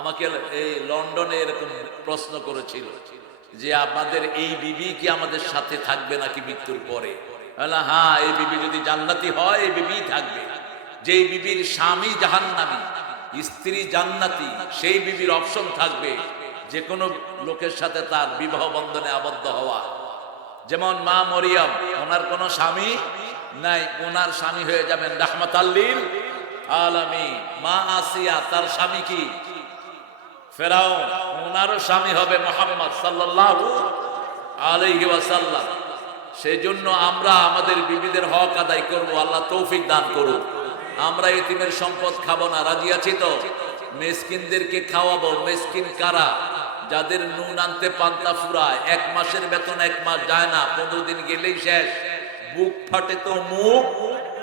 আমাকে এই লন্ডনে এরকম প্রশ্ন করেছিল যে আপনাদের এই বিবি কি আমাদের সাথে থাকবে নাকি মৃত্যুর পরে? হ্যাঁ এই বিবি যদি জান্নাতি হয়, এই বিবি থাকবে। যেই বিবির স্বামী জাহান্নামী, স্ত্রী জান্নাতি, সেই বিবির অপশন থাকবে যে কোনো লোকের সাথে তার বিবাহ বন্ধনে আবদ্ধ হওয়া। যেমন মা মরিয়ম, ওনার কোনো স্বামী নাই, ওনার স্বামী হয়ে যাবেন রাহমাত আল্লিল আলামী মা আসিয়া, তার স্বামী কি? ফেরাও ওনারও স্বামী হবে মোহাম্মদ সাল্লাল্লাহু আলাইহি ওয়াসাল্লাম। সেই জন্য আমরা আমাদের বিবিদের হক আদায় করব, আল্লাহ তৌফিক দান করুন আমরা এতিমের সম্পদ খাব না, রাজি আছি তো? মেসকিনদেরকে খাওয়াবো, মেসকিন কারা? যাদের নুন আনতে পান্তা ফুরায়, এক মাসের বেতন এক মাস যায় না, পনেরো দিন গেলেই শেষ। বুক ফাটে তো, মুখ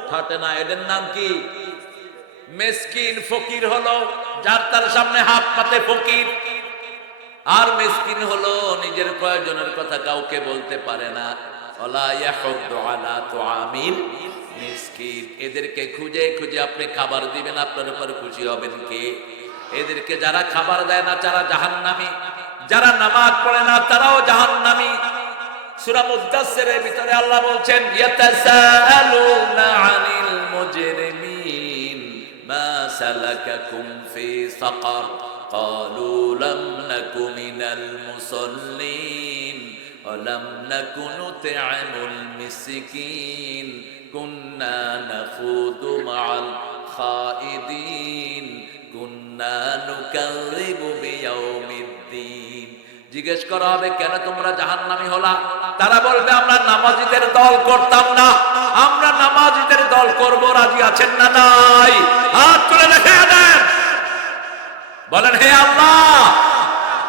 ফাটে না, এদের নাম কি? মেসকিন ফকির হলো, যার তার সামনে হাত পাতে ফকির। আর মেসকিন হলো, নিজের প্রয়োজনের কথা কাউকে বলতে পারে না। এদেরকে খুঁজে খুঁজে আপনি খাবার দিবেন, আপনার খুশি হবেন কে? এদেরকে যারা খাবার দেয় না, যারা জাহান্নামী। যারা নামাজ পড়ে না, তারাও জাহান্নামী। সূরা মুদ্দাসসিরের ভিতরে আল্লাহ বলছেন سلككم في سقر قالوا لم نك من المصلين ولم نك نطعم المسكين كنا نخوض مع الخائدين كنا نكذب জিজ্ঞেস করা হবে, কেন তোমরা জাহান্নামী হলা? তারা বলবে, আমরা নামাজিদের দল করতাম না। আমরা নামাজিদের দল করব, রাজি আছেন না নাই? হাত তুলে দেখে দেন বলেন, হে আল্লাহ,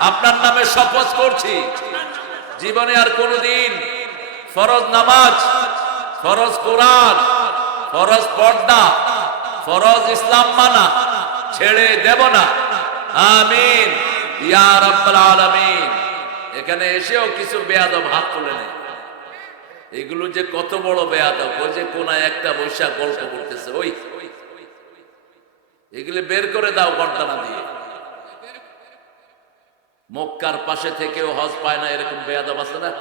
আপনার নামে শপথ করছি। জীবনে আর কোনদিন ফরজ নামাজ, ফরজ কোরআন, ফরজ পর্দা, ফরজ ইসলাম মানা ছেড়ে দেব না। আমিন। এখানে এসেও কিছু বেয়াদব হাত তুলে নেয়। এগুলো যে কত বড় বেয়াদব, ওই যে কোনায় একটা বৈশাখ গল্প করতেছে, ওই। এগুলো বের করে দাও গর্দানা দিয়ে। মক্কার পাশে থেকেও হজ পায় না, এরকম বেয়াদব আছে না?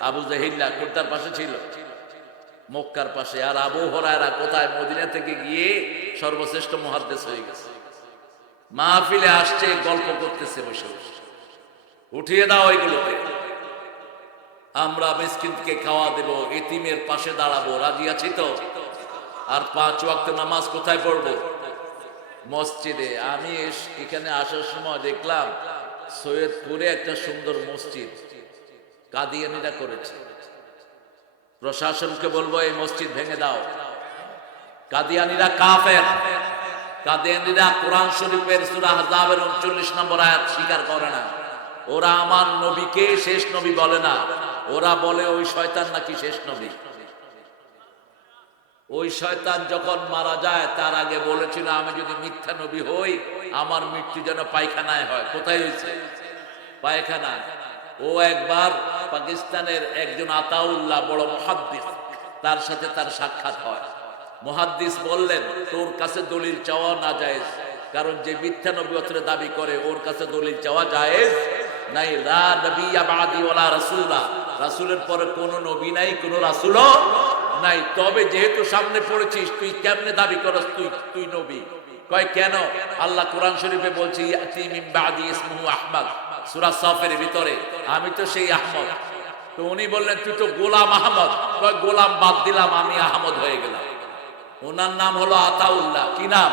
আবু জাহিল্লা কোনটার পাশে ছিল? মক্কার পাশে। আর আবু হরায়রা কোথায়? মদিনা থেকে গিয়ে সর্বশ্রেষ্ঠ মহাদ্দেশ হয়ে গেছে। মাহফিলে আসছে, গল্প করতেছে, বসে উঠিয়ে দাও ওইগুলোকে। আমরা মিসকিনকে খাওয়া দেব, এতিমের পাশে দাঁড়াবো, রাজি আছি তো? আর পাঁচ ওয়াক্ত নামাজ কোথায় পড়ব? মসজিদে। আমি এখানে আসার সময় দেখলাম সৈয়দপুরে একটা সুন্দর মসজিদ, কাদিয়ানিরা করেছে। প্রশাসনকে বলব, এই মসজিদ ভেঙে দাও। কাদিয়ানিরা কাফের। কাদিয়ানিরা কোরআন শরীফের সূরা আহজাবের 39 নম্বর আয়াত স্বীকার করে না। ওরা আমার নবীকে শেষ নবী বলে না। ওরা বলে, ওই শয়তান নাকি শেষ নবী? ওই শয়তান যখন মারা যায়, তার আগে বলেছিল, আমি যদি মিথ্যা নবী হই, আমার মৃত্যু যেন পায়খানায় হয়। কোথায় হয়েছে? পায়খানা ও একবার পাকিস্তানের একজন আতাউল্লাহ, বড় মহাদ্দিস, তার সাথে তার সাক্ষাৎ হয়। মহাদ্দিস বললেন, তোর কাছে দলিল চাওয়া না যায় কারণ যে মিথ্যা নবীয়তের দাবি করে, ওর কাছে দলিল চাওয়া জায়েজ নাই। লা নবিয়া বাদি ওয়ালা রাসূলা। রাসূলের পরে নবী নাই নাই। তবে যেহেতু সামনে পড়েছিস, তুই কেমনে দাবি করস? তুই তুই নবী। কেন? আল্লাহ কোরআন শরীফে বলছে ভিতরে। আমি তো সেই আহমদ। তো উনি বললেন, তুই তো গোলাম আহমদ। গোলাম বাদ দিলাম, আমি আহমদ হয়ে গেলাম। ওনার নাম হলো আতাউল্লাহ। কি নাম?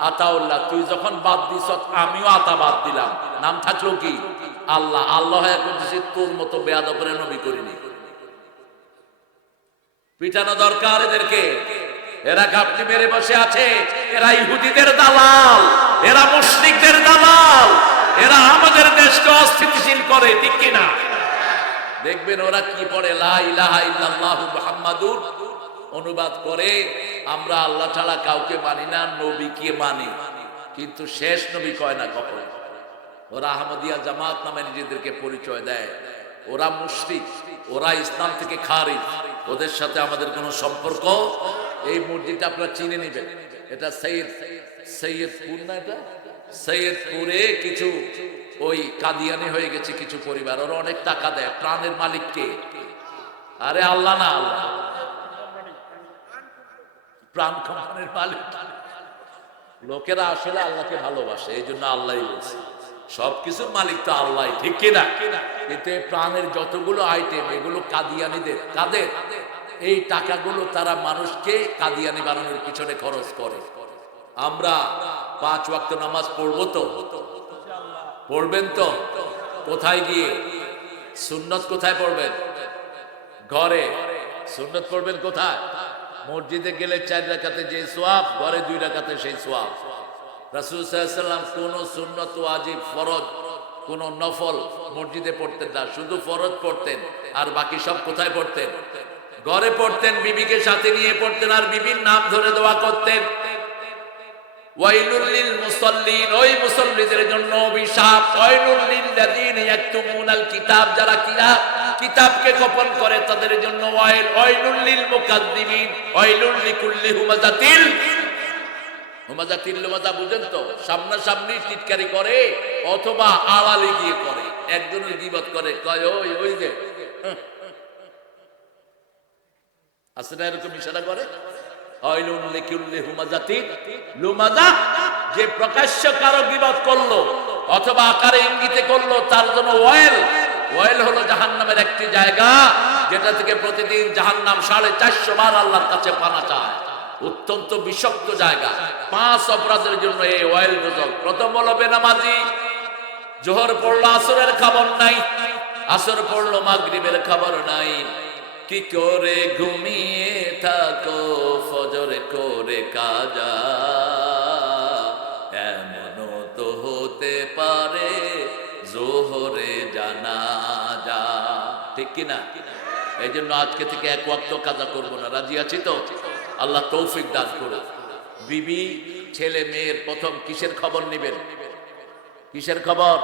আতাউল্লাহ। তুই যখন বাদ দিস, আমিও আতা বাদ দিলাম। নাম থাকল কি? আল্লাহ। আল্লাহ তোর মতো বেয়াদ করে নবী করিনি। পিটানো দরকার এদেরকে। এরা ঘাপটি মেরে বসে আছে। এরা ইহুদিদের দালাল। এরা মুসলিকদের দালাল। এরা আমাদের দেশকে অস্থিতিশীল করে, ঠিক কিনা দেখবেন ওরা কি পড়ে? লা ইলাহা অনুবাদ করে আমরা আল্লাহ ছাড়া কাউকে মানি না, নবীকে মানি। কিন্তু শেষ নবী কয় না কখন? ওরা আহমদিয়া জামাত নামে নিজেদেরকে পরিচয় দেয়। ওরা মুশরিক, ওরা ইসলাম থেকে খারিজ। ওদের সাথে আমাদের কোনো সম্পর্ক? এই মসজিদটা আপনারা চিনে নেবেন। এটা সৈয়দ, সৈয়দপুর না এটা? সৈয়দপুরে কিছু ওই কাদিয়ানি হয়ে গেছে কিছু পরিবার। ওরা অনেক টাকা দেয়। প্রাণের মালিককে। আরে আল্লাহ না, আল্লাহ। প্রাণ কোম্পানির মালিক। লোকেরা আসলে আল্লাহকে ভালোবাসে, এই জন্য আল্লাহ বলছে। সবকিছুর মালিক তো আল্লাহ, ঠিক কিনা এই প্রাণের যতগুলো আইটেম এগুলো কাদিয়ানিদের, কাদের? এই টাকাগুলো তারা মানুষকে কাদিয়ানি বানানোর পিছনে খরচ করে। আমরা পাঁচ ওয়াক্ত নামাজ পড়ব তো? পড়বেন তো? কোথায় গিয়ে? সুন্নত কোথায় পড়বেন? ঘরে? সুন্নত পড়বেন কোথায়? মসজিদে গেলে চার রাখাতে যে সোয়াব, ঘরে দুই রাখাতে সেই সোয়াব। রাসুল সাল্লাম কোন সুন্নত ওয়াজিব, ফরজ, কোন নফল মসজিদে পড়তেন না। শুধু ফরজ পড়তেন, আর বাকি সব কোথায় পড়তেন? ঘরে পড়তেন, বিবিকে সাথে নিয়ে পড়তেন, আর বিবির নাম ধরে দোয়া করতেন। ওয়াইলুল লিল মুসাল্লিন, ওই মুসল্লিদের জন্য অভিশাপ। ওয়াইলুল লিল ইয়াকতুমুনাল কিতাব, যারা কিতাব কিতাবকে গোপন করে তাদের জন্য ওয়াইল, ওয়াইলুল লিল মুকাদ্দিমিন ওয়াইলুল লিকুল্লি বুঝেন তো করে অথবা আড়ালে গিয়ে করে, একজনের করে, কয়, ওই ওই যে। আছে না এরকম ইশারা করে? অয়লুন লিকুল্লি যে প্রকাশ্য কারও গিবত করল অথবা আকারে ইঙ্গিতে করল, তার জন্য ওয়েল ওয়েল হলো জাহান্নামের একটি জায়গা যেটা থেকে প্রতিদিন জাহান্নাম সাড়ে চারশো বার আল্লাহর কাছে পানা চায়। অত্যন্ত বিষাক্ত জায়গা। পাঁচ অপরাধের জন্য এই ওয়েল গোজল প্রথম হলো বেনামাজি। জোহর পড়ল, আসরের খাবার নাই। আসর পড়ল, মাগরিবের খবর নাই। কি করে ঘুমিয়ে থাকো, ফজর করে কাজা? কিনা? এই জন্য আজকে থেকে এক ওয়াক্ত কাজা করব না। রাজি আছি তো? আল্লাহ তৌফিক দান করো বিবি, ছেলে, মেয়ের প্রথম কিসের খবর নেবেন? কিসের খবর?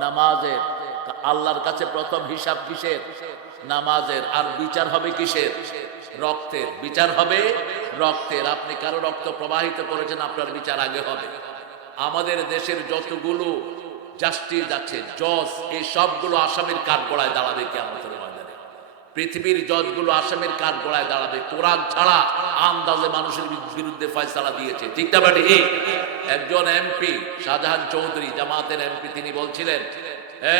নামাজের। আল্লাহর কাছে প্রথম হিসাব কিসের? নামাজের। আর বিচার হবে কিসের? রক্তের। বিচার হবে রক্তের। আপনি কারও রক্ত প্রবাহিত করেছেন, আপনার বিচার আগে হবে। আমাদের দেশের যতগুলো জাস্টিস যাচ্ছে জজ, এই সবগুলো আসামির কাঠ গড়ায় দাঁড়াবে কি আমাদের পৃথিবীর জজগুলো আসামের কাঠ গড়ায় দাঁড়াবে? কোরআন ছাড়া আন্দাজে মানুষের বিরুদ্ধে ফয়সালা দিয়েছে। ঠিক না বাটি একজন এমপি, শাহজাহান চৌধুরী, জামাতের এমপি, তিনি বলছিলেন,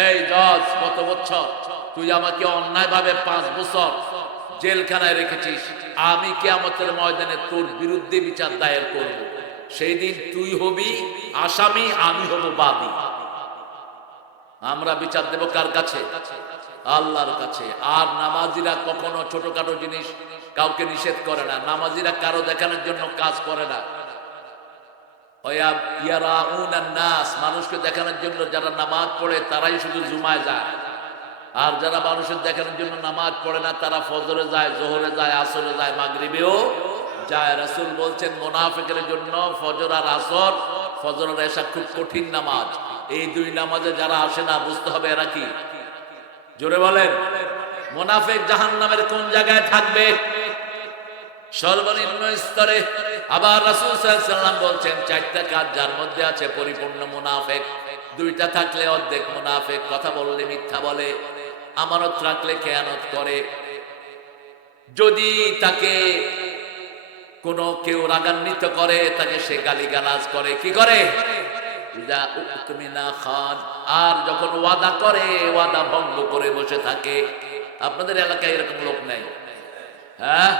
এই জজ, কত বছর? তুই আমাকে অন্যায় ভাবে পাঁচ বছর জেলখানায় রেখেছিস। আমি কেয়ামতের ময়দানে তোর বিরুদ্ধে বিচার দায়ের করব। সেই দিন তুই হবি আসামি, আমি হব বাদী। আমরা বিচার দেব কার কাছে? আল্লাহর কাছে। আর নামাজিরা কখনো ছোটখাটো জিনিস কাউকে নিষেধ করে না। নামাজিরা কারও দেখানোর জন্য কাজ করে না। নাস, মানুষকে দেখানোর জন্য যারা নামাজ পড়ে তারাই শুধু জুমায় যায়। আর যারা মানুষের দেখানোর জন্য নামাজ পড়ে না তারা ফজরে যায় জোহরে যায় আসরে যায় মাগরিবেও যায়। রাসূল বলছেন মোনাফিকের জন্য ফজর আর আসর ফজর এসা খুব কঠিন নামাজ। এই দুই নামাজে যারা আসে না, বুঝতে হবে এরা কি? জোরে বলেন। মোনাফেক জাহান্নামের কোন জায়গায় থাকবে? সর্বনিম্ন স্তরে। আবার রাসূল সাল্লাম বলছেন, চারটা কাজ যার মধ্যে আছে, পরিপূর্ণ মুনাফেক। দুইটা থাকলে অর্ধেক মুনাফেক, কথা বললে মিথ্যা বলে। আমানত রাখলে খেয়ানত করে। যদি তাকে কোনো কেউ রাগান্বিত করে, তাকে সে গালিগালাজ করে, কি করে? খান, আর যখন ওয়াদা করে, ওয়াদা ভঙ্গ করে বসে থাকে, আপনাদের এলাকায় এরকম লোক নেই। হ্যাঁ?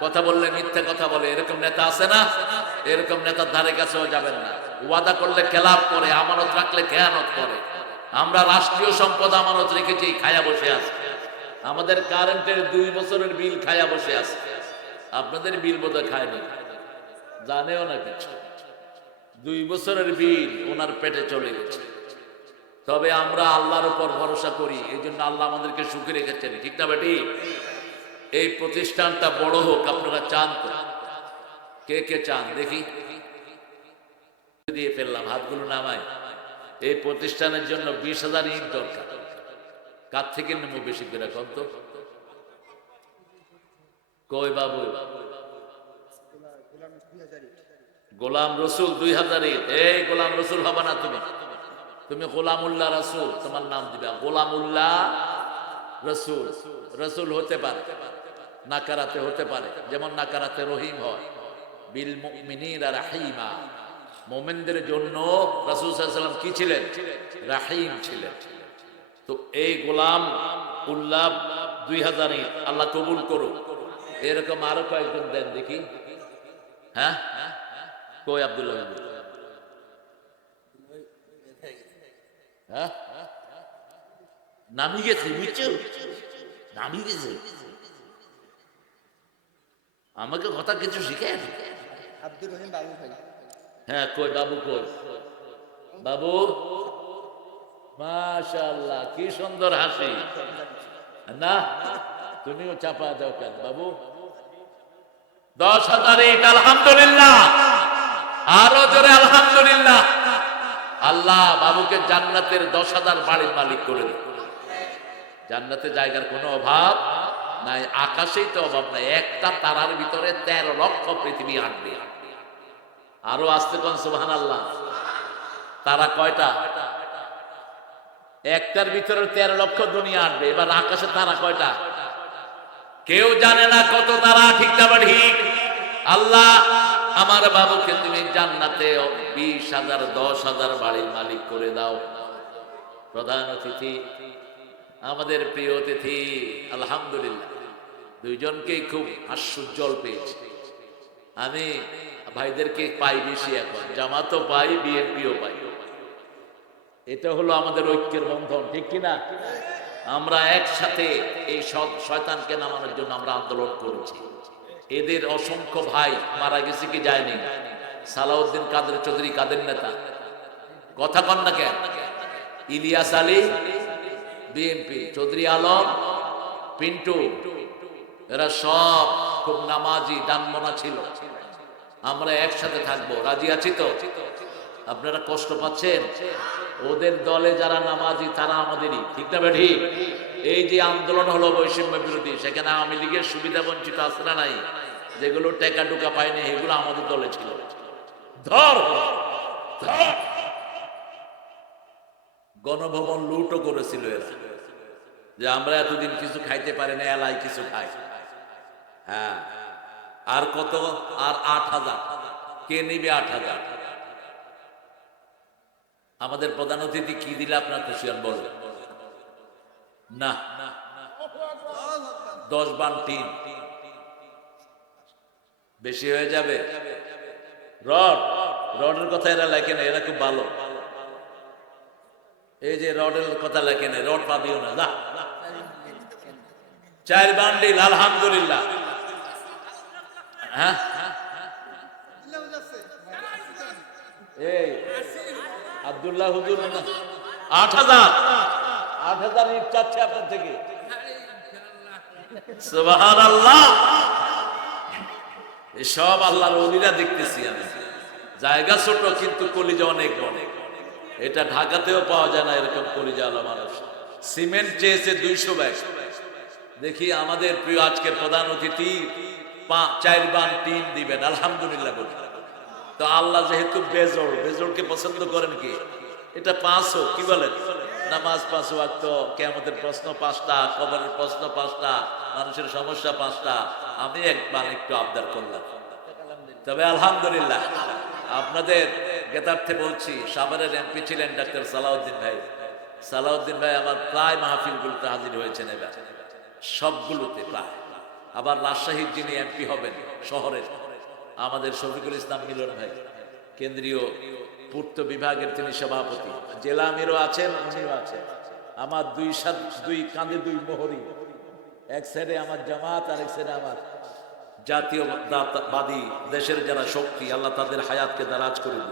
কথা বললে মিথ্যে কথা বলে, এরকম নেতা আছে না? এরকম নেতার ধারে কাছেও যাবেন না। ওয়াদা করলে খেলাপ করে, আমানত রাখলে খেয়ানত করে। আমরা রাষ্ট্রীয় সম্পদ আমানত রেখেছি, খায়া বসে আছে। আমাদের কারেন্টের দুই বছরের বিল খায়া বসে আছে। আপনাদের বিল বোধহয় খায়নি। জানেও না কিছু। দুই বছরের বিল ওনার পেটে চলে গেছে। তবে আমরা আল্লাহর উপর ভরসা করি, এই জন্য আল্লাহ আমাদেরকে সুখে রেখেছেন। ঠিক না বেটি? এই প্রতিষ্ঠানটা বড় হোক, আপনারা চান তো। কে কে চান? দেখি। দিয়ে ফেললাম, হাতগুলো নামাই। এই প্রতিষ্ঠানের জন্য বিশ হাজার ইট দরকার। কার থেকে নেব বেশি করে কত কই বাবু? গোলাম রসুল দুই হাজারে এই গোলাম রসুল হবে না তুমি। তুমি গোলামুল্লাহ রসুল, তোমার নাম দিবে। গোলামুল্লাহ রসুল। রসুল হতে পারে, নাকারাতে হতে পারে। যেমন নাকারাতে রহিম হয়। বিল মুমিনিনা রাহিমা। মোমেনদের জন্য রাসূল সাল্লাম কি ছিলেন? রাহিম ছিলেন। তো এই গোলাম উল্লাহ দুই হাজারে আল্লাহ কবুল করুক। এরকম আরও কয়েকজন দেন দেখি। হ্যাঁ? কই আব্দুল্লাহ হ্যাঁ? নামি গেছে বুঝছ? নামি গেছে। আমাকে কথা কিছু শিখেন আব্দুর রহিম বাবু ভাই। হ্যাঁ কই বাবু কই? বাবু? মাশাআল্লাহ কি সুন্দর হাসি। না তুমিও চাপা দাও কেন বাবু? দশ হাজার আলহামদুলিল্লাহ। আরও জোরে আলহামদুলিল্লাহ। আল্লাহ বাবুকে জান্নাতের দশ হাজার বাড়ির মালিক করে দিন জান্নাতে জায়গার কোনো অভাব নাই, আকাশেই তো অভাব নাই। একটা তারার ভিতরে তেরো লক্ষ পৃথিবী হাঁটবে আরও আসতে কোন সুবহান আল্লাহ তারা কয়টা? একটার ভিতরে তেরো লক্ষ দুনিয়া আটবে। এবার আকাশে তারা কয়টা? কেউ জানে না কত তারা, ঠিক না ঠিক। আল্লাহ আমার বাবুকে তুমি জান্নাতে বিশ হাজার, দশ হাজার বাড়ির মালিক করে দাও। প্রধান অতিথি, আমাদের প্রিয় অতিথি, আলহামদুলিল্লাহ। দুইজনকেই খুব হাস্যোজ্জ্বল পেয়েছি। আমি ভাইদেরকে পাই বেশি এখন, জামাতও পাই, বিএনপিও পাই। এটা হলো আমাদের ঐক্যের বন্ধন, ঠিক কিনা আমরা একসাথে এই সব শয়তানকে নামানোর জন্য আমরা আন্দোলন করেছি। এদের অসংখ্য ভাই মারা গেছে কি যায়নি? সালাউদ্দিন কাদের চৌধুরী, কাদের নেতা? কথা কন না কেন? ইলিয়াস আলী, বিএনপি, চৌধুরী আলম, পিন্টু, এরা সব খুব নামাজি, ডানমনা ছিল। আমরা একসাথে থাকব। রাজি আছি তো? আপনারা কষ্ট পাচ্ছেন? ওদের দলে যারা নামাজি, তারা আমাদেরই। ঠিক না বেঠি এই যে আন্দোলন হলো বৈষম্য বিরোধী, সেখানে আওয়ামী লীগের সুবিধা বঞ্চিত আছে না নাই? যেগুলো টেকা টুকা পায়নি এগুলো আমাদের দলে ছিল। ধর। গণভবন লুটও করেছিল এরা। যে আমরা এতদিন কিছু খাইতে পারি না, এলাই কিছু খাই। হ্যাঁ। আর কত? আর আট হাজার। কে নিবে আট হাজার? আমাদের প্রধান অতিথি কি দিলে আপনার খুশি হন বলবেন না। দশ বান তিন। বেশি হয়ে যাবে? রড। রডের কথা এরা লেখে না, এরা খুব ভালো। এই যে রডের কথা লেখে না, রড পাবিও না, যা। চার বান্ডিল আলহামদুলিল্লাহ। হ্যাঁ? এই, আব্দুল্লাহ হুজুর আট হাজার। আট হাজার ইট চাচ্ছে আপনার থেকে। সুবহান আল্লাহ সব আল্লাহর অলিরা দেখতেছি আমি। জায়গা ছোট কিন্তু কলিজা অনেক বড়। এটা ঢাকাতেও পাওয়া যায় না এরকম কলিজা আলা মানুষ। সিমেন্ট চেয়েছে দুইশো ব্যাগ। দেখি আমাদের প্রিয় আজকের প্রধান অতিথি চার বান তিন দিবেন। আলহামদুলিল্লাহ বলি। তো আল্লাহ যেহেতু বেজোর বেজোরকে পছন্দ করেন কি? এটা পাঁচ হোক কি বলেন? নামাজ পাঁচ ওয়াক্ত কেমতের প্রশ্ন পাঁচটা, কবরের প্রশ্ন পাঁচটা, মানুষের সমস্যা পাঁচটা। আমি একবার একটু আবদার করলাম। তবে আলহামদুলিল্লাহ, আপনাদের গেতার্থে বলছি, সাভারের এমপি ছিলেন ডাক্তার সালাউদ্দিন ভাই। সালাউদ্দিন ভাই আমার প্রায় মাহফিলগুলোতে হাজির হয়েছেন এবার। সবগুলোতে প্রায়। আবার রাজশাহীর যিনি এমপি হবেন, শহরের, আমাদের শফিকুল ইসলাম মিলন ভাই, কেন্দ্রীয় পূর্ত বিভাগের তিনি সভাপতি। জেলা আমিরও আছেন উনিও আছেন। আমার দুই সাত, দুই কাঁধে দুই মোহরি। এক সাইডে আমার জামাত আর এক সাইডে আমার জাতীয়বাদী দেশের যারা শক্তি, আল্লাহ তাদের হায়াতকে দারাজ করে দিন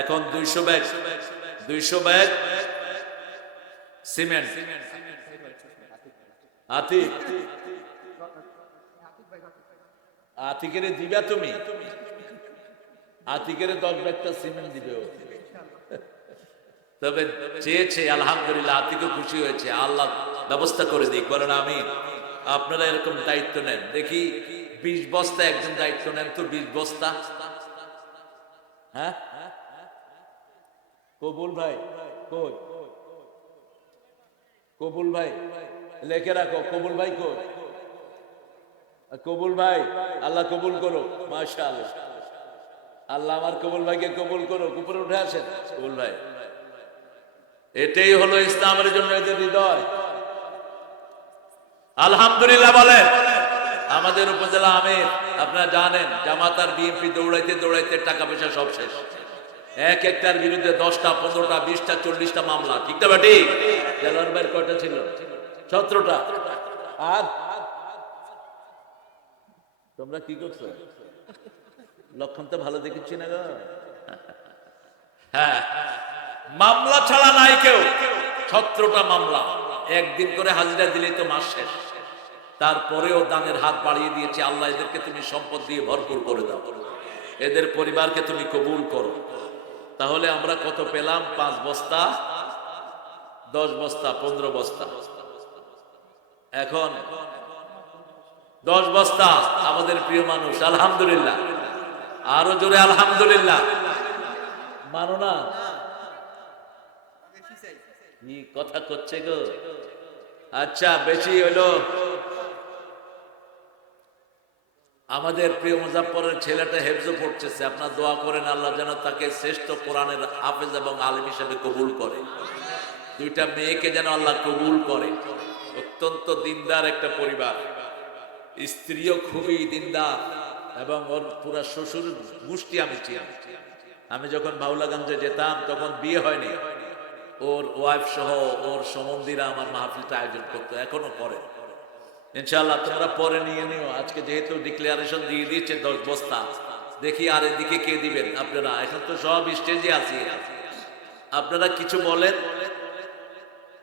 এখন দুইশো ব্যাগ দুইশো ব্যাগ, সিমেন্ট। আতিক। আতিকের দিবা তুমি। আতিকের দশ ব্যাগটা সিমেন্ট দিবে তবে চেয়েছে, আলহামদুলিল্লাহ, আতিকও খুশি হয়েছে। আল্লাহ ব্যবস্থা করে দিক, বলেন আমি আপনারা এরকম দায়িত্ব নেন। দেখি, বিশ বস্তা, একজন দায়িত্ব নেন তো বিশ বস্তা। হ্যাঁ? কবুল ভাই, কই? কবুল ভাই, লেখে রাখো, কবুল ভাই কই? কবুল ভাই, আল্লাহ কবুল করো মাশাআল্লাহ। আল্লাহ আমার কবুল ভাইকে কবুল করো উপরে উঠে আসেন। কবুল ভাই। এটাই হলো ইসলামের জন্য এদের হৃদয়। আলহামদুলিল্লাহ বলেন, আমাদের উপজেলা আমির, আপনারা জানেন, জামাত আর বিএনপি দৌড়াইতে দৌড়াইতে টাকা পয়সা সব শেষ। এক একটার বিরুদ্ধে দশটা, পনেরোটা, বিশটা, চল্লিশটা মামলা, ঠিক তো বাটি দেলোয়ার ভাইয়ের কয়টা ছিল? সতেরোটা। আর? তোমরা কি করছ? লক্ষণ তো ভালো দেখেছি না গো। হ্যাঁ মামলা ছাড়া নাই কেউ। সতেরোটা মামলা। একদিন করে হাজিরা দিলেই তো মাস শেষ। তারপরেও দানের হাত বাড়িয়ে দিয়েছে, আল্লাহ এদেরকে তুমি সম্পদ দিয়ে ভরপুর করে দাও। এদের পরিবারকে তুমি কবুল করো। তাহলে আমরা কত পেলাম? পাঁচ বস্তা, দশ বস্তা, পনেরো বস্তা। এখন দশ বস্তা, আমাদের প্রিয় মানুষ, আলহামদুলিল্লাহ। আরও জোরে আলহামদুলিল্লাহ। মানো না? কথা করছে গো? আচ্ছা বেশি হলো আমাদের প্রিয় মুজাফরের ছেলেটা হেফজো পড়তেছে। আপনার দোয়া করেন, আল্লাহ যেন তাকে শ্রেষ্ঠ কোরআনের হাফেজ এবং আলিম হিসেবে কবুল করে। দুইটা মেয়েকে যেন আল্লাহ কবুল করে। অত্যন্ত দিনদার একটা পরিবার। স্ত্রীও খুবই দিনদার। এবং ওর পুরা শ্বশুর গোষ্ঠী আমি চিনি। আমি যখন বাউলাগঞ্জে যেতাম, তখন বিয়ে হয়নি। ওর ওয়াইফ সহ ওর সম্বন্ধীরা আমার মাহফিলটা আয়োজন করতো, এখনও করে। ইনশাআল্লাহ, তোমরা পরে নিয়ে নিও। আজকে যেহেতু ডিক্লারেশন দিয়ে দিয়েছে দশ বস্তা, দেখি আর এদিকে কে দিবেন আপনারা। এখন তো সব স্টেজে আছি। আপনারা কিছু বলেন?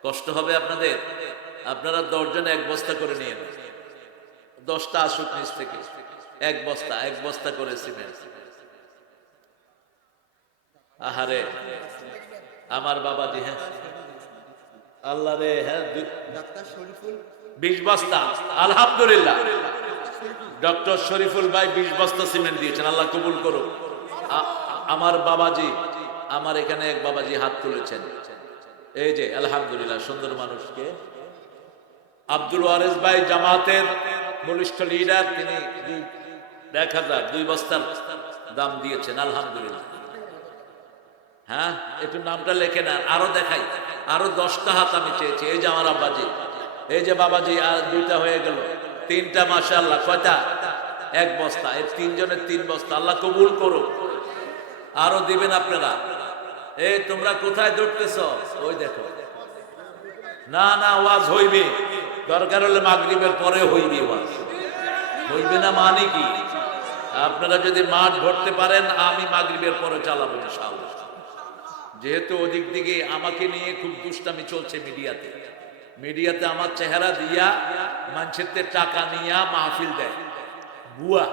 কষ্ট হবে আপনাদের? আপনারা দশজন এক বস্তা করে নিয়ে নেন। দশটা আসুক নিচ থেকে। এক বস্তা এক বস্তা করে সিমেন্ট। আহারে আমার বাবা বাবাজি হ্যাঁ? আল্লাহ রে হ্যাঁ বিশ বস্তা আলহামদুলিল্লাহ। ডক্টর শরীফুল ভাই বিশ বস্তা সিমেন্ট দিয়েছেন আল্লাহ কবুল করো আমার বাবাজি আমার এখানে এক বাবাজি হাত তুলেছেন। এই যে আলহামদুলিল্লাহ সুন্দর মানুষকে। আব্দুল ওয়ারেস ভাই জামাতের বলিষ্ঠ লিডার তিনি এক হাজার, দুই বস্তার দাম দিয়েছেন, আলহামদুলিল্লাহ। হ্যাঁ? একটু নামটা লেখে না আরও দেখাই। আরও দশটা হাত আমি চেয়েছি। এই যে আমার আব্বাজি, এই যে বাবাজি, আর দুইটা হয়ে গেল। তিনটা কয়টা? এক বস্তা। এই তিনজনের তিন বস্তা। আল্লাহ কবুল করো আরও দিবেন আপনারা। এই তোমরা কোথায় দৌড়তেছ? ওই দেখো। না না, ওয়াজ হইবে। দরকার হলে মাগরিবের পরে হইবে ওয়াজ। হইবে না মানে কি? আপনারা যদি মাঠ ভরতে পারেন, আমি মাগরিবের পরে চালাবো ইনশাআল্লাহ। যেহেতু ওদিক দিকে আমাকে নিয়ে খুব দুষ্টামি চলছে মিডিয়াতে। মিডিয়াতে আমার চেহারা দিয়া মানুষের টাকা নিয়া মাহফিল দেয়। বুয়া,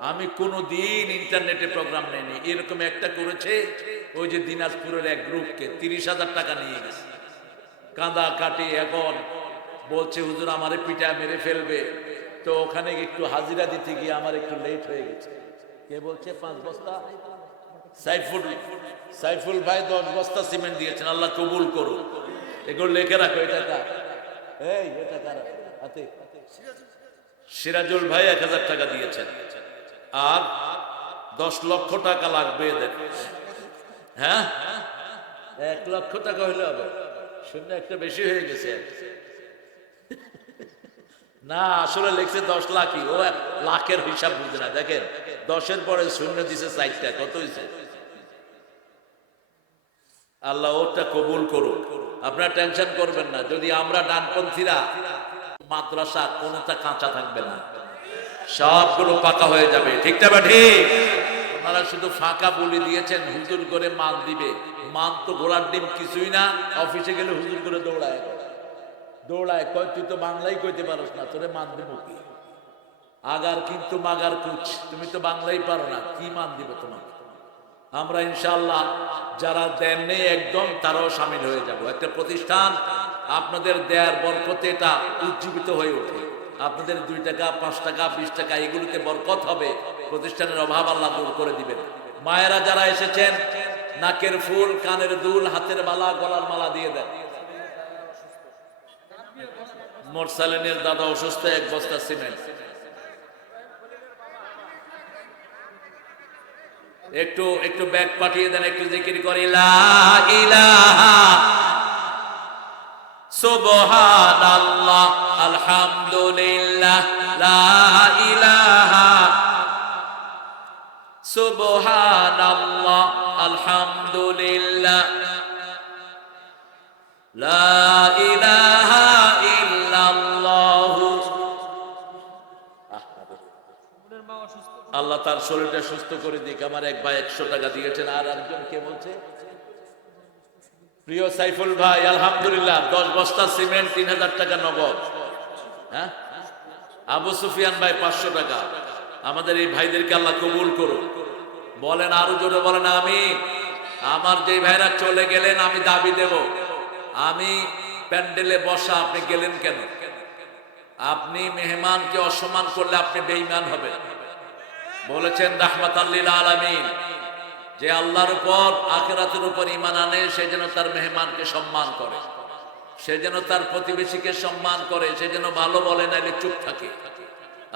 আমি কোনো দিন ইন্টারনেটে প্রোগ্রাম নেইনি। এরকম একটা করেছে, ওই যে দিনাজপুরের এক গ্রুপকে তিরিশ হাজার টাকা নিয়ে গেছে। কাঁদা কাটি এখন বলছে, হুজুর, আমারে পিঠা মেরে ফেলবে। তো ওখানে একটু হাজিরা দিতে গিয়ে আমার একটু লেট হয়ে গেছে। কে বলছে? পাঁচ বস্তা। সাইফুল সাইফুল ভাই দশ বস্তা সিমেন্ট দিয়েছেন, আল্লাহ কবুল করো এগুলো লেখে রাখো, এটা কার? এই, এটা কার? হাতে। সিরাজুল ভাই এক হাজার টাকা দিয়েছেন। আর দশ লক্ষ টাকা লাগবে এদের। হ্যাঁ? এক লক্ষ টাকা হইলে হবে। শূন্য একটা বেশি হয়ে গেছে। না, আসলে লিখছে দশ লাখই। ও লাখের হিসাব বুঝে না। দেখেন, দশের পরে শূন্য দিছে চারটা কত হয়েছে আল্লাহ ওটা কবুল করুন আপনারা টেনশন করবেন না। যদি আমরা ডানপন্থীরা, মাদ্রাসা কোনটা কাঁচা থাকবে না। সবগুলো পাকা হয়ে যাবে। ঠিকটা বা ঠিক? ওনারা শুধু ফাঁকা বলে দিয়েছেন, হুজুর করে মান দিবে। মান তো ঘোড়ার ডিম কিছুই না। অফিসে গেলে হুজুর করে দৌড়ায়। দৌড়ায়, কয়, তুই তো বাংলাই কইতে পারস না, তোরে মান দিব কি? আগার কিন্তু মাগার কুচ, তুমি তো বাংলাই পারো না, কি মান দিব তোমাকে? আমরা ইনশাল্লাহ যারা দেন নেই একদম, তারাও সামিল হয়ে যাব। একটা প্রতিষ্ঠান, আপনাদের দেয়ার বরকতে এটা উজ্জীবিত হয়ে ওঠে। আপনাদের দুই টাকা, পাঁচ টাকা, বিশ টাকা, এগুলিতে বরকত হবে, প্রতিষ্ঠানের অভাব আল্লাহ দূর করে দিবেন। মায়েরা যারা এসেছেন, নাকের ফুল, কানের দুল, হাতের মালা গলার মালা দিয়ে দেন। মোরসালিনের দাদা অসুস্থ, এক বস্তা সিমেন্ট। একটু একটু ব্যাগ পাঠিয়ে দেন, একটু জিকির করি আলহামদুলিল্লাহ, লা ইলাহা সুবহানাল্লাহ, আলহামদুলিল্লাহ। শরীরটা সুস্থ করে দিক, আমার এক ভাই একশো টাকা দিয়েছেন, আর একজন কে বলছে? প্রিয় সাইফুল ভাই, আলহামদুলিল্লাহ, দশ বস্তা সিমেন্ট, তিন হাজার টাকা নগদ। হ্যাঁ? আবু সুফিয়ান ভাই, পাঁচশো টাকা। আমাদের এই ভাইদেরকে আল্লাহ কবুল করুন বলেন আরও জোরে বলেন আমি আমার যে ভাইরা চলে গেলেন, আমি দাবি দেব। আমি প্যান্ডেলে বসা, আপনি গেলেন কেন? আপনি মেহমানকে অসম্মান করলে আপনি বেইমান হবেন। বলেছেন রাহমাত আল্লিল আলামিন, যে আল্লাহর উপর আখেরাতের উপর ইমান আনে, সে যেন তার মেহমানকে সম্মান করে। সে যেন তার প্রতিবেশীকে সম্মান করে, সে যেন ভালো বলে, নাইলে চুপ থাকে।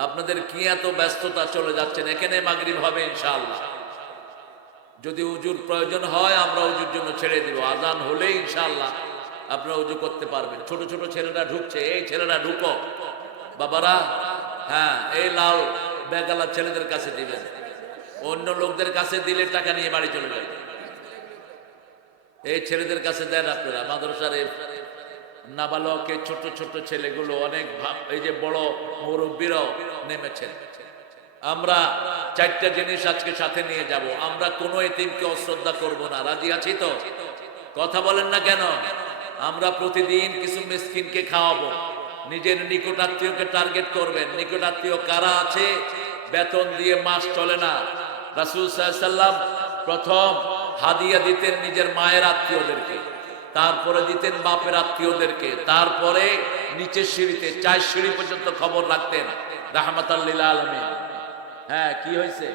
আপনাদের কি এত ব্যস্ততা চলে যাচ্ছেন? এখানে মাগরিব হবে ইনশাআল্লাহ। যদি উজুর প্রয়োজন হয়, আমরা উজুর জন্য ছেড়ে দিব। আজান হলেই ইনশাআল্লাহ আপনারা উজু করতে পারবেন। ছোট ছোট ছেলেরা ঢুকছে, এই ছেলেরা ঢুকো। বাবারা হ্যাঁ এই লাল বেগালা ছেলেদের কাছে দিবেন। অন্য লোকদের কাছে দিলে টাকা নিয়ে বাড়ি চলে যাবে। এই ছেলেদের কাছে দেন আপনারা, মাদ্রাসার নাবালকের ছোট ছোট ছেলেগুলো অনেক এই যে বড় মুরব্বীরাও নেমেছেন আমরা চারটা জিনিস আজকে সাথে নিয়ে যাব। আমরা কোনো এতিমকে অশ্রদ্ধা করব না। রাজি আছি তো? কথা বলেন না কেন? আমরা প্রতিদিন কিছু মিসকিনকে খাওয়াবো। নিজের নিকটাত্মীয়কে টার্গেট করবেন। নিকটাত্মীয় কারা আছে? বেতন দিয়ে মাস চলে না। রাসুল সাল্লাম প্রথম হাদিয়া দিতেন নিজের মায়ের আত্মীয়দেরকে, তারপরে দিতেন বাপের আত্মীয়দেরকে, তারপরে নিচের সিঁড়িতে, চার সিঁড়ি পর্যন্ত খবর রাখতেন রাহমাত আলমী হ্যাঁ কি হয়েছে?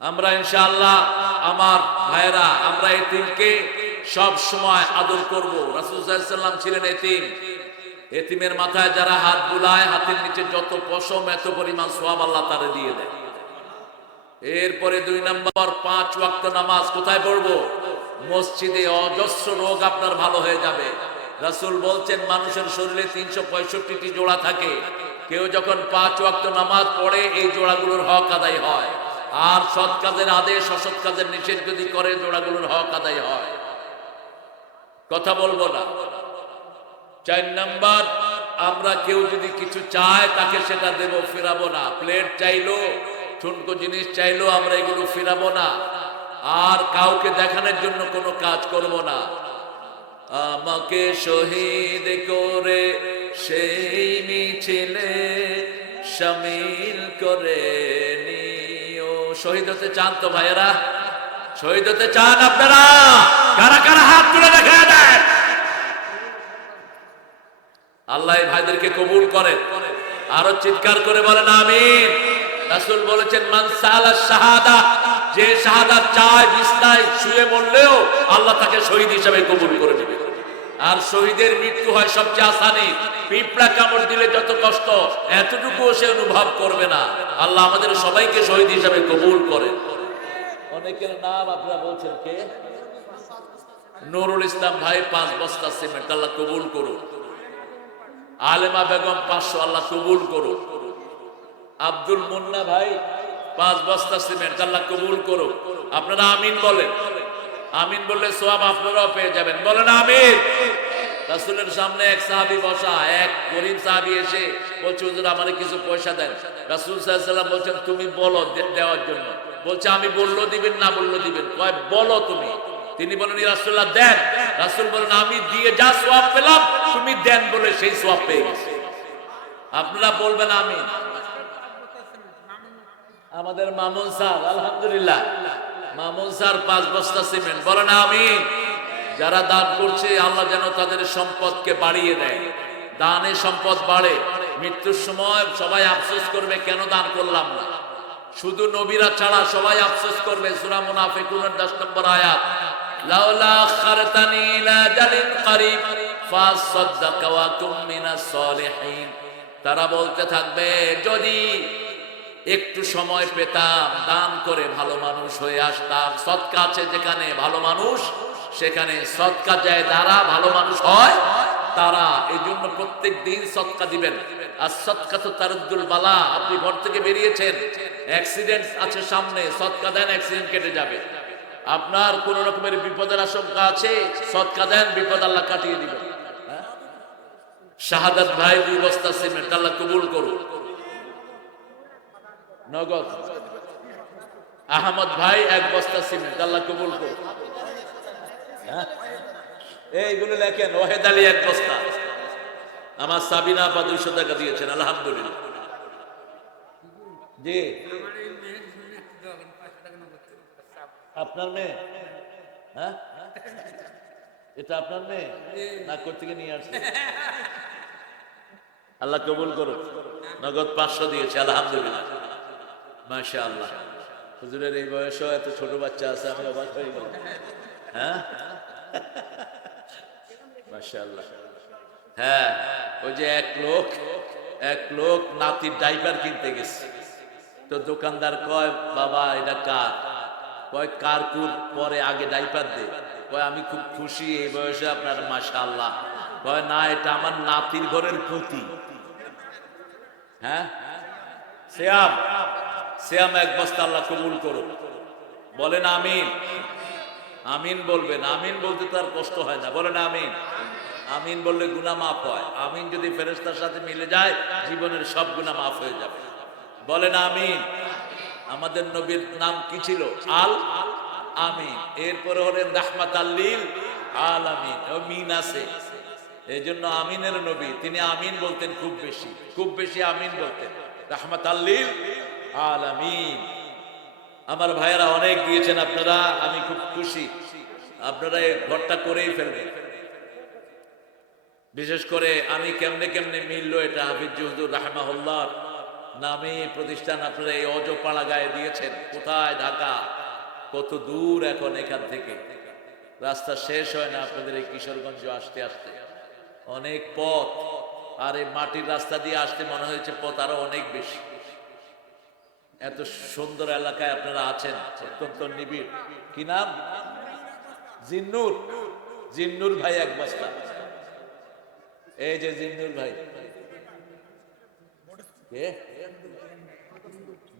আমরা ইনশাআল্লাহ, আমার ভাইরা আমরা এতিমকে সব সময় আদর করব। রাসূল সাল্লাম ছিলেন এতিম। এতিমের মাথায় যারা হাত বুলায়, হাতের নিচে যত পশম, এত পরিমাণ সোয়াব আল্লাহ তারে দিয়ে দেয়। এরপরে দুই নম্বর, পাঁচ ওয়াক্ত নামাজ কোথায় পড়ব? মসজিদে অজস্র রোগ আপনার ভালো হয়ে যাবে। রাসূল বলছেন, মানুষের শরীরে তিনশো পঁয়ষট্টিটি জোড়া থাকে। কেউ যখন পাঁচ ওয়াক্ত নামাজ পড়ে, এই জোড়াগুলোর হক আদায় হয়। আর সৎ কাজের আদেশ, অসৎ কাজের নিষেধ যদি করে, জোড়াগুলোর হক আদায় হয়। কথা বলব না। চার নাম্বার, আমরা কেউ যদি কিছু চায় তাকে সেটা দেব, ফেরাবো না। প্লেট চাইলো ঠুনকো জিনিস চাইলো, আমরা এগুলো ফেরাবো না। আর কাউকে দেখানোর জন্য কোনো কাজ করব না। আমাকে শহীদ করে সেই মিছিলে সামিল করে নিও। শহীদ হতে চান তো ভাইয়েরা? শহীদ হতে চান আপনারা? কারা কারা হাত তুলে দেখা দেয় আল্লাহ ভাইদেরকে কবুল করেন। আরও চিৎকার করে বলেন, আমিন। রাসূল বলেছেন, মান সালা শাহাদা যে শাহাদাত চায়, বিছনায় শুয়ে মরলেও আল্লাহ তাকে শহীদ হিসেবে কবুল করে নেবে। আর শহীদের মৃত্যু হয় সবচেয়ে আসানি। পিঁপড়া কামড় দিলে যত কষ্ট, এতটুকুও সে অনুভব করবে না। আল্লাহ আমাদের সবাইকে শহীদ হিসাবে কবুল করে। অনেকের নাম আপনারা বলছেন, কে? নুরুল ইসলাম ভাই, পাঁচ বস্তা সিমেন্ট, আল্লাহ কবুল করুন আলেমা বেগম পাঁচশো আল্লাহ কবুল করুন আব্দুল মুন্না ভাই, পাঁচ বস্তা সিমেন্ট আল্লাহ কবুল করুন আপনারা আমিন বলেন। আমিন বললে সোয়াব আপনারাও পেয়ে যাবেন। বলেন আমিন। রাসুলের সামনে এক সাহাবি বসা, এক গরিব সাহাবি এসে বলছে, হুজুর, আমার কিছু পয়সা দেন। রাসুল সাল্লাম বলছেন, তুমি বলো দেওয়ার জন্য। বলছে, আমি বলল দিবেন, না বলল দিবেন? কয়, বলো তুমি। তিনি বলেন "ইয়া রাসূলুল্লাহ, দেন। রাসূল বলেন, আমি দিয়ে যা সোয়াব পেলাম, তুমি দেন বলে সেই সোয়াব পেয়ে গেছে। আপনারা বলবেন আমি আমাদের মামুন স্যার, আলহামদুলিল্লাহ। মামুন স্যার পাঁচ বস্তা সিমেন্ট। বলেন আমি যারা দান করছে, আল্লাহ যেন তাদের সম্পদকে বাড়িয়ে দেয়। দানে সম্পদ বাড়ে। মৃত্যুর সময় সবাই আফসোস করবে, কেন দান করলাম না? শুধু নবীরা ছাড়া সবাই আফসোস করবে, সূরা মুনাফিকুনের 10 নম্বর আয়াত। তারা বলতে থাকবে, যদি একটু সময় পেতাম, দান করে ভালো মানুষ হয়ে আসতাম, সৎকা আছে যেখানে ভালো মানুষ, সেখানে সৎকা যায় যারা ভালো মানুষ হয়, তারা এই জন্য প্রত্যেক দিন সৎকা দিবেন। আর সৎকা তো তারুদ্দুল বালা, আপনি ঘর থেকে বেরিয়েছেন, অ্যাক্সিডেন্ট আছে সামনে, সৎকা দেন, অ্যাক্সিডেন্ট কেটে যাবে। আপনার কোন রকমের বিপদের আশঙ্কা আছে? সৎকা দেন, বিপদ আল্লাহ কাটিয়ে দিবেন। হ্যাঁ? শাহাদাত ভাই, দুই বস্তা সিমেন্ট, আল্লাহ কবুল করুন নগদ। আহমদ ভাই, এক বস্তা সিমেন্ট, আল্লাহ কবুল করুন হ্যাঁ? এইগুলো লেখেন ওহেদ আলী এক বস্তা। আমার সাবিনা আপা দুইশো টাকা দিয়েছেন, আলহামদুলিল্লাহ। জি। আপনার মেয়ে? হ্যাঁ? এটা আপনার মেয়ে? না গিয়ে নিয়ে আসছে? আল্লাহ কবুল করুন নগদ পাঁচশো দিয়েছে, আলহামদুলিল্লাহ। মাশা আল্লাহ হুজুরের এই বয়সেও এত ছোট বাচ্চা আছে, আমি অবাক হয়ে গেলাম। হ্যাঁ? মাশা আল্লাহ হ্যাঁ ওই যে এক লোক এক লোক নাতির ডাইপার কিনতে গেছে। তো দোকানদার কয়, বাবা, এটা কার? কয়, কার কুর পরে আগে ডাইপার দে? কয়, আমি খুব খুশি এই বয়সে আপনার মাশা আল্লাহ কয়, না, এটা আমার নাতির ঘরের পুঁতি হ্যাঁ? শ্যাম শ্যাম এক বস্তা আল্লাহ কবুল করো বলেন, আমিন। আমিন বলবেন। আমিন বলতে তো আর কষ্ট হয় না। বলেন, আমিন। আমিন বললে গুনা মাফ হয়। আমিন যদি ফেরেস্তার সাথে মিলে যায়, জীবনের সব গুনাহ মাফ হয়ে যাবে। বলেন, আমিন। আমাদের নবীর নাম কি ছিল? আল আমিন। এরপরে হলেন রাহমাত আল্লিল আল আমিন মিন আছে। এই জন্য আমিনের নবী। তিনি আমিন বলতেন খুব বেশি। খুব বেশি আমিন বলতেন। রাহমাত আল্লিল আল আমিন আমার ভাইয়েরা অনেক দিয়েছেন আপনারা। আমি খুব খুশি। আপনারা এই ঘরটা করেই ফেলবেন। বিশেষ করে আমি কেমনে কেমনে মিললো এটা হাফিজ জহুদুর রাহমাহুল্লাহ। নামে প্রতিষ্ঠান আপনারা এই অজপাড়া গায়ে দিয়েছেন। কোথায়? ঢাকা। কত দূর এখন এখান থেকে? রাস্তা শেষ হয় না আপনাদের এই কিশোরগঞ্জ আসতে আসতে। অনেক পথ। আর এই মাটির রাস্তা দিয়ে আসতে মনে হয়েছে পথ আরও অনেক বেশি। এত সুন্দর এলাকায় আপনারা আছেন। অত্যন্ত নিবিড়। কি নাম? জিন্নুর। জিন্নুর ভাই এক বস্তা। এই যে জিন্নুর ভাই।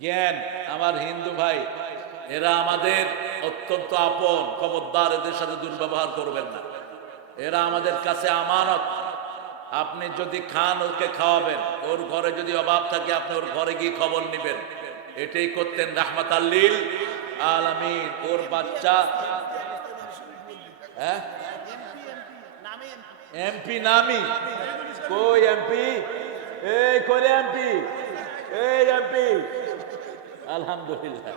জ্ঞান আমার হিন্দু ভাই এরা আমাদের অত্যন্ত আপন খবরদার এদের সাথে দুর্ব্যবহার করবেন না। এরা আমাদের কাছে আমানত। আপনি যদি খান ওকে খাওয়াবেন। ওর ঘরে যদি অভাব থাকে আপনি ওর ঘরে গিয়ে খবর নেবেন। এটাই করতেন রাহমাত আল্লিল আলামিন। ওর বাচ্চা হ্যাঁ? এমপি নামি? কই এমপি? এই করে এমপি। এই এমপি। আলহামদুলিল্লাহ।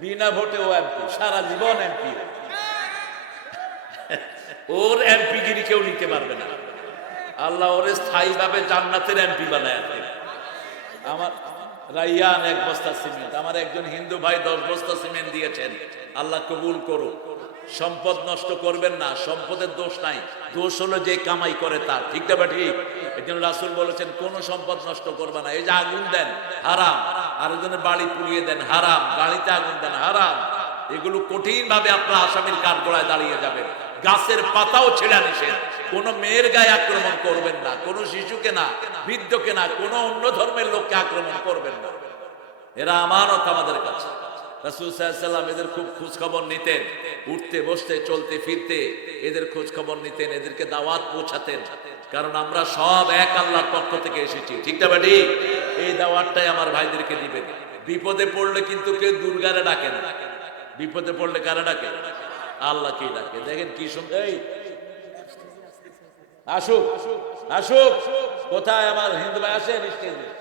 বিনা ভোটে ও এমপি। সারা জীবন এমপি। ওর এমপি গিরি কেউ নিতে পারবে না। আল্লাহ ওরে স্থায়ী ভাবে জান্নাতের এমপি বানায় আমার রাইয়ান এক বস্তা সিমেন্ট। আমার একজন হিন্দু ভাই দশ বস্তা সিমেন্ট দিয়েছেন। আল্লাহ কবুল করো সম্পদ নষ্ট করবেন না। সম্পদের দোষ নাই। দোষ হলো যে কামাই করে তার। ঠিক না বা ঠিক? রাসুল বলেছেন, কোন সম্পদ নষ্ট করবে না। এই যে আগুন দেন, হারাম। বাড়ি পুড়িয়ে দেন, হারাম। গাড়িতে আগুন দেন, হারাম। এগুলো আপনার আসামির কাঠগড়ায় দাঁড়িয়ে যাবেন গাছের পাতাও ছেড়া নিষেধ। কোন মেয়ের গায়ে আক্রমণ করবেন না, কোন শিশুকে না, বৃদ্ধকে না, কোন অন্য ধর্মের লোককে আক্রমণ করবেন না। এরা আমানত আমাদের কাছে। রাসূল সাল্লাল্লাহু এদের খুব খোঁজ খবর নিতেন। উঠতে, বসতে, চলতে, ফিরতে এদের খোঁজ খবর নিতেন, এদেরকে দাওয়াত পৌঁছাতেন। কারণ আমরা সব এক আল্লাহর পক্ষ থেকে এসেছি। ঠিক না বাড়ি এই দাওয়াতটাই আমার ভাইদেরকে দিবেন। বিপদে পড়লে কিন্তু কেউ দুর্গারে ডাকে না। বিপদে পড়লে কারা ডাকে? আল্লাহকেই ডাকে? দেখেন কি সুন্দর। এই! আসুক আসুক কোথায় আমার হিন্দু ভাই স্টেজে?